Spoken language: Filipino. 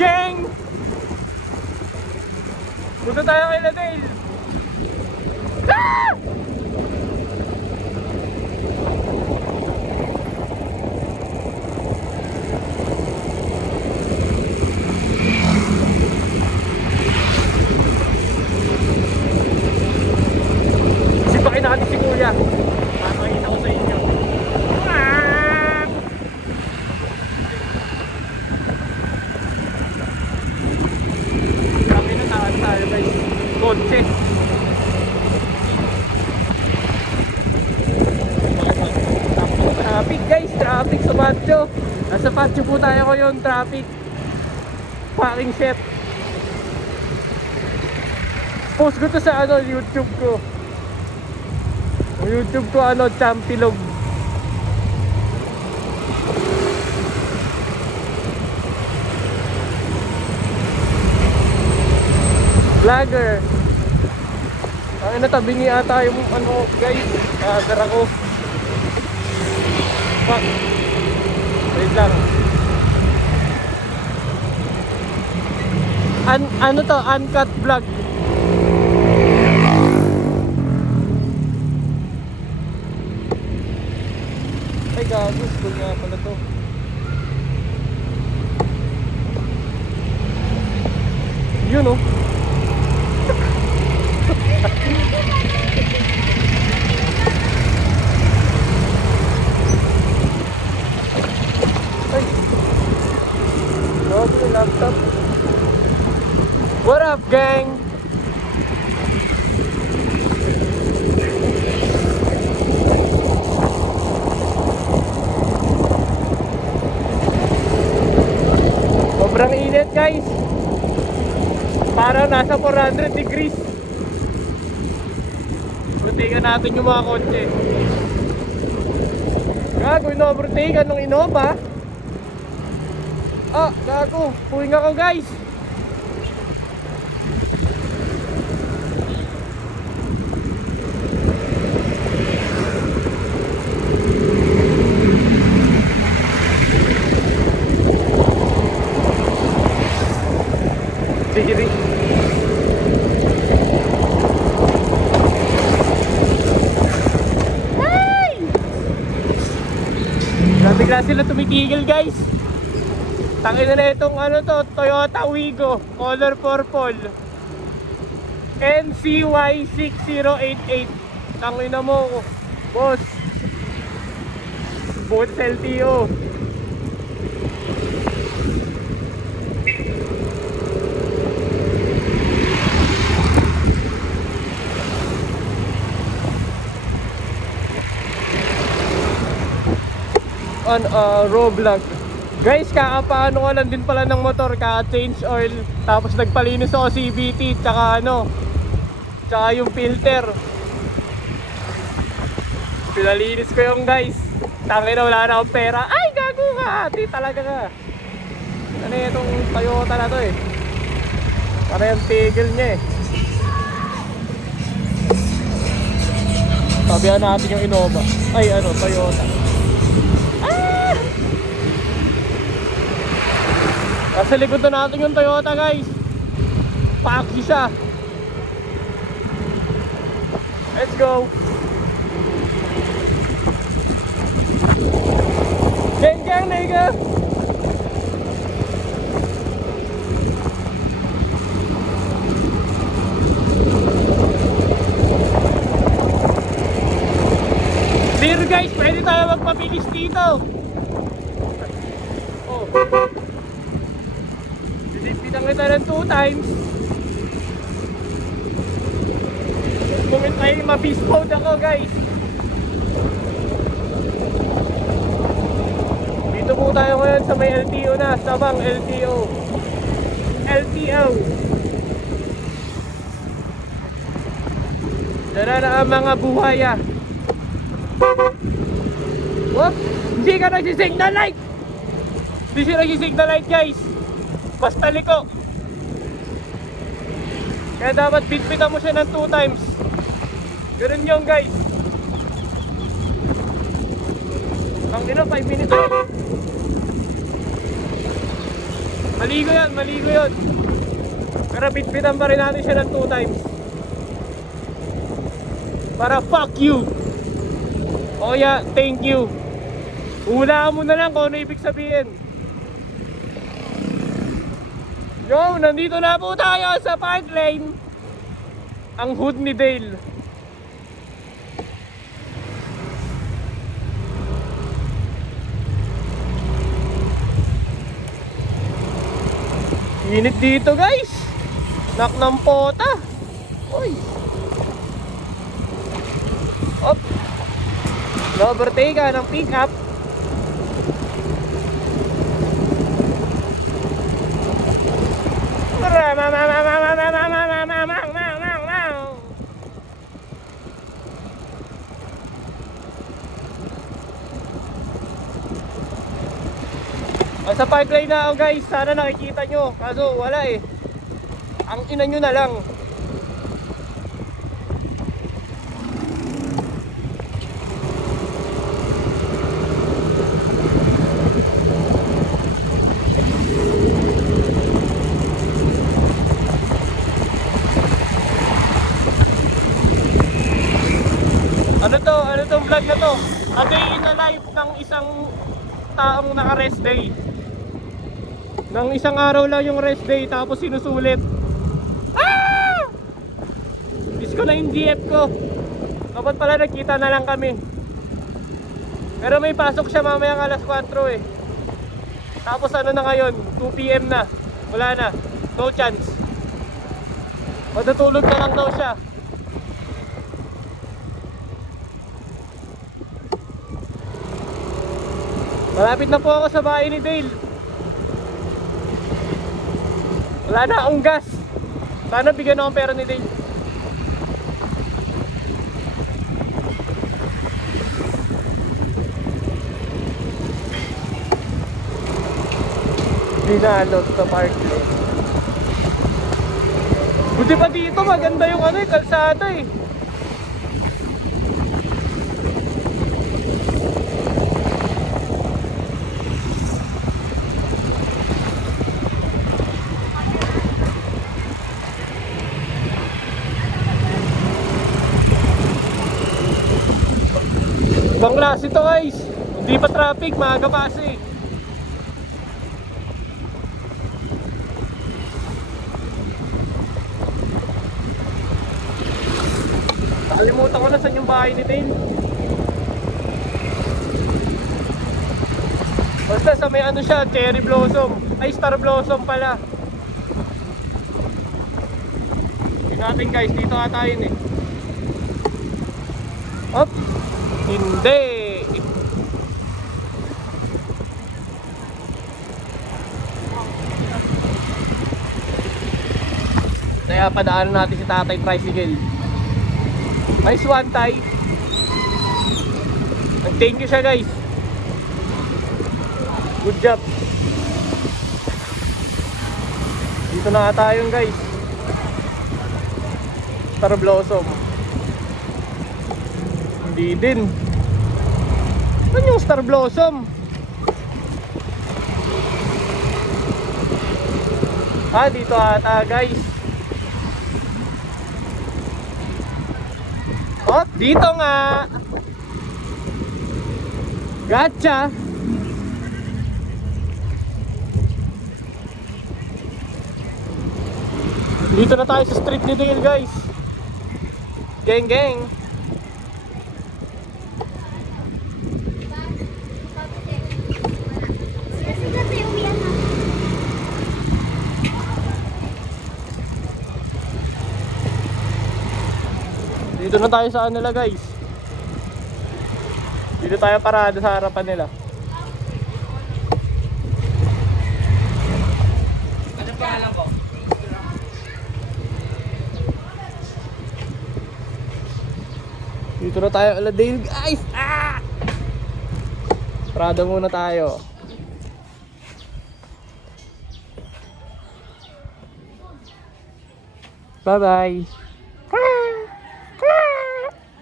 Gang! Punta tayo kay Ladale. Ah! Sipakin natin si Kuya. Papakita ko sa inyo. Ah! Kami na tayo guys. Kotse. Traffic guys, traffic sa Patio. Nasa Patio po tayo ngayon, traffic. Fucking shit. Post ko to sa YouTube ko. YouTube ko Champilog. Vlogger. Bingi ata yung guys. Dara ko. Fuck. Wait lang. Uncut vlog. Ay gago, school nga pala to. Yun oh. Ay. Grabe yung laptop. What up, gang? Sobrang init guys. Parang nasa 400 degrees. Overtaken natin yung mga kotse. Gago, ino-overtaken ng Innova. Ah, gago, puwing ako guys. Sige rin. Hey! Bigla sila tumitigil guys. Tangina na itong Toyota Wigo color purple NCY6088. Tangina mo boss. Both LTO. Raw vlog. Guys, kakapaano ka lang din pala ng motor, kaka-change oil, tapos nagpalinis ako CVT, tsaka tsaka yung filter. Pinalinis ko yung guys. Tangina, wala na akong pera. Ay, gago ka! Di talaga ka. Ano itong Toyota na to eh. Para yung tigil niya eh. Sabihan natin yung Innova. Ay, Toyota. Nasa likod na natin yung Toyota guys. Paksi siya. Let's go. Gang gang nigga. Clear guys, pwede tayo magpabilis dito. Oh. Binipitan kita ng 2 times. Kung tayo ma-beast mode ako guys. Dito po tayo ngayon sa may LTO na, Sabang LTO. LTO. Tara na ang mga buhaya. What? Hindi ka nagsisignal light. Hindi siya nagsisignal light guys. Basta liko. Kaya dapat bitbitan mo siya ng 2 times. Ganun yung guys. Ang ino 5 minutes. Maligo yun. Pero bitbitan pa rin natin siya ng 2 times. Para fuck you. O yeah, thank you. Hulaan mo na lang kung ano ibig sabihin. Yo, nandito na po tayo sa Park Lane. Ang hood ni Dale. Init dito guys. Nak ng pota. Uy. Op. Na-overtake ka ng pick-up. Sa park lane na ako guys, sana nakikita nyo. Kaso wala eh. Ang ina nyo na lang. Ano tong vlog na to? A day in the life ng isang taong naka-rest day. Nang isang araw lang yung rest day tapos sinusulit. Ah! Miss ko na yung DF ko. Dapat pala nagkita na lang kami. Pero may pasok siya mamaya ng alas 4 eh. Tapos ano na ngayon, 2 PM na. Wala na, no chance. Matutulog na lang daw siya. Malapit na po ako sa bahay ni Dale. Wala na akong gas. Sana bigyan ako ng pera ni Dale. Binalot sa park lane. Buti pa dito maganda yung kalsada eh. Ibang klase ito guys. Hindi pa traffic, maaga pa kasi. Nakalimutan ko na saan yung bahay ni Dale. Basta sa may ano siya, cherry blossom. Ay, star blossom pala. Tingnan natin guys, dito ata yun eh. Hop! Hindi! Kaya padaanan natin si Tatay Tricycle. May swantay. Thank you siya guys. Good job. Dito na ata yun guys. Star Blossom. Hindi din. Ano yung Star Blossom? Dito ata guys. Oh, dito nga. Gotcha. Dito na tayo sa street ni Dale guys. Gang gang. Dito na tayo sa kanila guys. Dito tayo parada sa harapan nila. Ano pangalan po? Dito na tayo Aladale guys. Parada muna tayo. Bye bye.